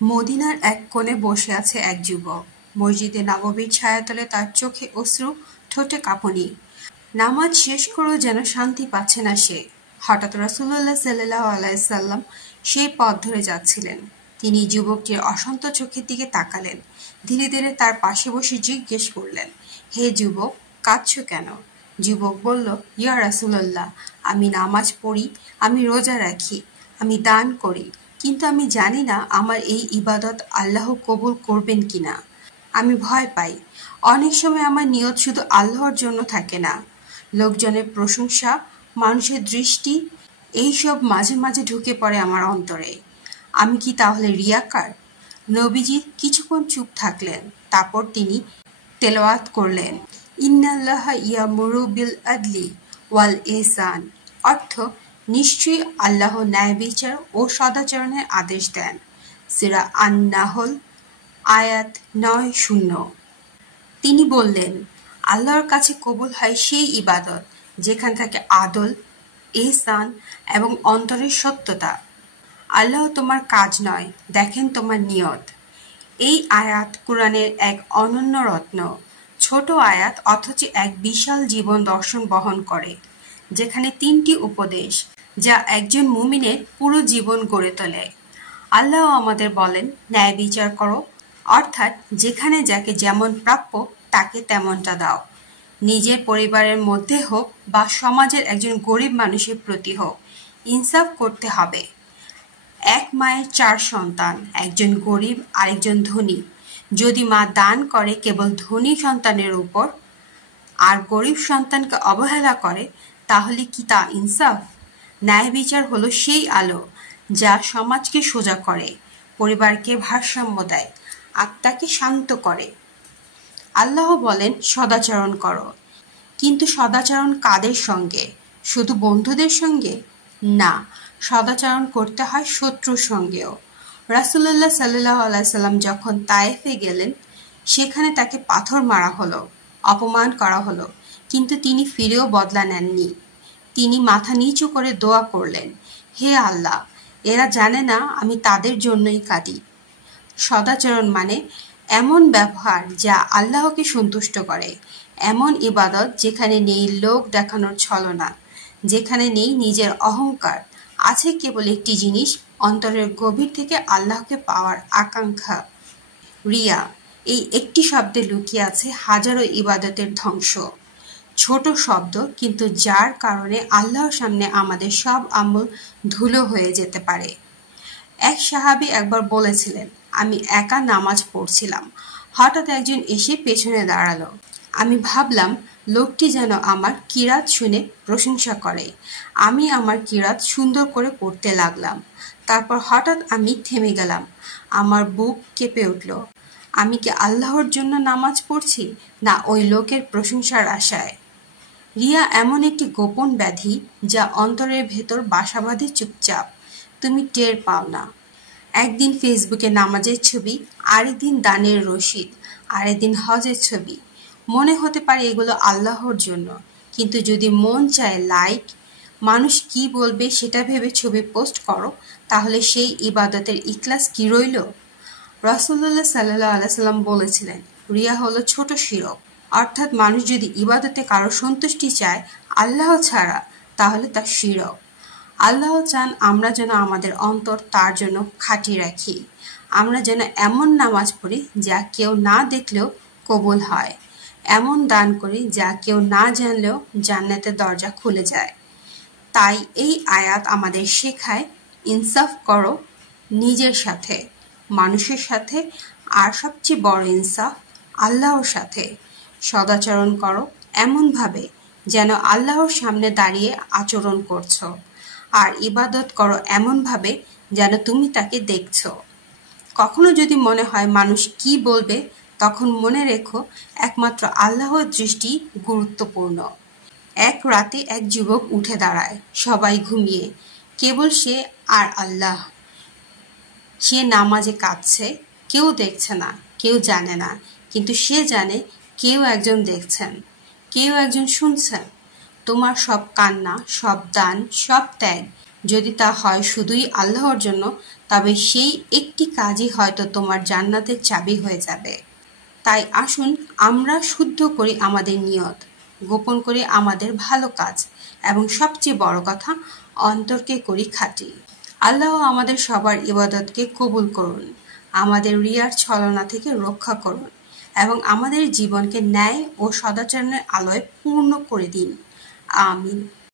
মদিনার এক কোণে বসে আছে এক যুবক। মসজিদে নববীর ছায়াতলে তার চোখে অশ্রু, ঠোঁটে কাঁপুনি। নামাজ শেষ করেও যেন শান্তি পাচ্ছে না সে। হঠাৎ রাসূলুল্লাহ সাল্লাল্লাহু আলাইহি সাল্লাম সেই পথ ধরে যাচ্ছিলেন। তিনি যুবকটির অশান্ত চোখের দিকে তাকালেন। ধীরে ধীরে তার পাশে বসে জিজ্ঞেস করলেন, হে যুবক, কাঁদছ কেন? যুবক বলল, ইয়া রাসূলুল্লাহ, আমি নামাজ পড়ি, আমি রোজা রাখি, আমি দান করি, কিন্তু আমি জানি না আমার এই ইবাদত আল্লাহ কবুল করবেন কিনা। আমি ভয় পাই। অনেক সময় আমার নিয়ত শুধু আল্লাহর জন্য থাকে না। লোকজনের প্রশংসা, মানুষের দৃষ্টি, এইসব মাঝে মাঝে ঢুকে পড়ে আমার অন্তরে। আমি কি তাহলে রিয়াকার? নবীজি কিছুক্ষণ চুপ থাকলেন। তারপর তিনি তেলাওয়াত করলেন, ইন্নাল্লাহা ইয়ামুরু বিল আদলি ওয়াল ইহসান। অর্থ, নিশ্চয়ই আল্লাহ ন্যায় বিচার ও সদাচরণের আদেশ দেন। সূরা আন-নাহল আয়াত ৯-০। তিনি বললেন, আল্লাহর কাছে কবুল হয় সেই ইবাদত যেখান থেকে আদল, ইহসান এবং অন্তরের সত্যতা। আল্লাহ তোমার কাজ নয়, দেখেন তোমার নিয়ত। এই আয়াত কুরআনের এক অনন্য রত্ন। ছোট আয়াত অথচ এক বিশাল জীবন দর্শন বহন করে, যেখানে ৩টি উপদেশ যা একজন মুমিনের পুরো জীবন গড়ে তোলে। আল্লাহ আমাদের বলেন, ন্যায় বিচার করো, অর্থাৎ যেখানে যাকে যেমন প্রাপ্য তাকে তেমনটা দাও। নিজের পরিবারের মধ্যে হোক বা সমাজের একজন গরিব মানুষের প্রতি হোক, ইনসাফ করতে হবে। এক মায়ের ৪ সন্তান, একজন গরিব আরেকজন ধনী। যদি মা দান করে কেবল ধনী সন্তানের উপর আর গরিব সন্তানকে অবহেলা করে, তাহলে কি তা ইনসাফ? ন্যায় বিচার হলো সেই আলো যা সমাজকে সোজা করে, পরিবারকে ভারসাম্য দেয়, আত্মাকে শান্ত করে। আল্লাহ বলেন, সদাচরণ করো। কিন্তু সদাচরণ কাদের সঙ্গে? শুধু বন্ধুদের সঙ্গে? না, সদাচরণ করতে হয় শত্রুর সঙ্গেও। রাসূলুল্লাহ সাল্লাল্লাহু আলাইহি সাল্লাম যখন তায়েফে গেলেন, সেখানে তাকে পাথর মারা হলো, অপমান করা হলো, কিন্তু তিনি ফিরেও বদলা নেননি। তিনি মাথা নিচু করে দোয়া করলেন, হে আল্লাহ, এরা জানে না আমি তাদের জন্যই কাঁদি। সদাচরণ মানে এমন ব্যবহার যা আল্লাহকে সন্তুষ্ট করে, এমন ইবাদত যেখানে নেই লোক দেখানোর ছলনা, যেখানে নেই নিজের অহংকার, আছে কেবল একটি জিনিস, অন্তরের গভীর থেকে আল্লাহকে পাওয়ার আকাঙ্ক্ষা। রিয়া, এই একটি শব্দে লুকিয়ে আছে হাজারো ইবাদতের ধ্বংস। ছোট শব্দ, কিন্তু যার কারণে আল্লাহর সামনে আমাদের সব আমল ধুলো হয়ে যেতে পারে। এক সাহাবী একবার বলেছিলেন, আমি একা নামাজ পড়ছিলাম, হঠাৎ একজন এসে পেছনে দাঁড়ালো। আমি ভাবলাম লোকটি যেন আমার কিরাত শুনে প্রশংসা করে। আমি আমার কিরাত সুন্দর করে পড়তে লাগলাম। তারপর হঠাৎ আমি থেমে গেলাম। আমার বুক কেঁপে উঠল। আমি কি আল্লাহর জন্য নামাজ পড়ছি, না ওই লোকের প্রশংসার আশায়? রিয়া এমন একটি গোপন ব্যাধি যা অন্তরের ভেতর বাসা বাঁধে চুপচাপ, তুমি টের পাও না। একদিন ফেসবুকে নামাজের ছবি, আরেকদিন দানের রসিদ, আরেকদিন হজের ছবি। মনে হতে পারে এগুলো আল্লাহর জন্য, কিন্তু যদি মন চায় লাইক, মানুষ কি বলবে সেটা ভেবে ছবি পোস্ট করো, তাহলে সেই ইবাদতের ইখলাস কি রইল? রাসূলুল্লাহ সাল্লাল্লাহু আলাইহি সাল্লাম বলেছিলেন, রিয়া হলো ছোট শিরক। অর্থাৎ মানুষ যদি ইবাদতে কারো সন্তুষ্টি চায় আল্লাহ ছাড়া, তাহলে তা শিরক। আল্লাহ চান আমরা যেন আমাদের অন্তর তার জন্য খাঁটি রাখি। আমরা যেন এমন নামাজ পড়ি যা কেউ না দেখলেও কবুল হয়, এমন দান করি যা কেউ না জানলেও জান্নাতের দরজা খুলে যায়। তাই এই আয়াত আমাদের শেখায়, ইনসাফ করো নিজের সাথে, মানুষের সাথে, আর সবচেয়ে বড় ইনসাফ আল্লাহর সাথে। সদাচরণ করো এমনভাবে যেন আল্লাহর সামনে দাঁড়িয়ে আচরণ করছো, আর ইবাদত করো এমনভাবে যেন তুমি তাকে দেখছো। কখনো যদি মনে হয় মানুষ কি বলবে, তখন মনে রেখো একমাত্র আল্লাহর দৃষ্টি গুরুত্বপূর্ণ। এক রাতে এক যুবক উঠে দাঁড়ায়, সবাই ঘুমিয়ে, কেবল সে আর আল্লাহ। সে নামাজে কাঁদছে, কেউ দেখছে না, কেউ জানে না, কিন্তু সে জানে কেউ একজন দেখছেন, কেউ একজন শুনছেন। তোমার সব কান্না, সব দান, সব ত্যাগ যদি তা হয় শুধুই আল্লাহর জন্য, তবে সেই একটি কাজই হয়তো তোমার জান্নাতের চাবি হয়ে যাবে। তাই আসুন আমরা শুদ্ধ করি আমাদের নিয়ত, গোপন করি আমাদের ভালো কাজ, এবং সবচেয়ে বড় কথা, অন্তরকে করি খাঁটি। আল্লাহ আমাদের সবার ইবাদতকে কবুল করুন, আমাদের রিয়ার ছলনা থেকে রক্ষা করুন, এবং আমাদের জীবনকে ন্যায় ও সদাচরণের আলোয় পূর্ণ করে দিন। আমিন।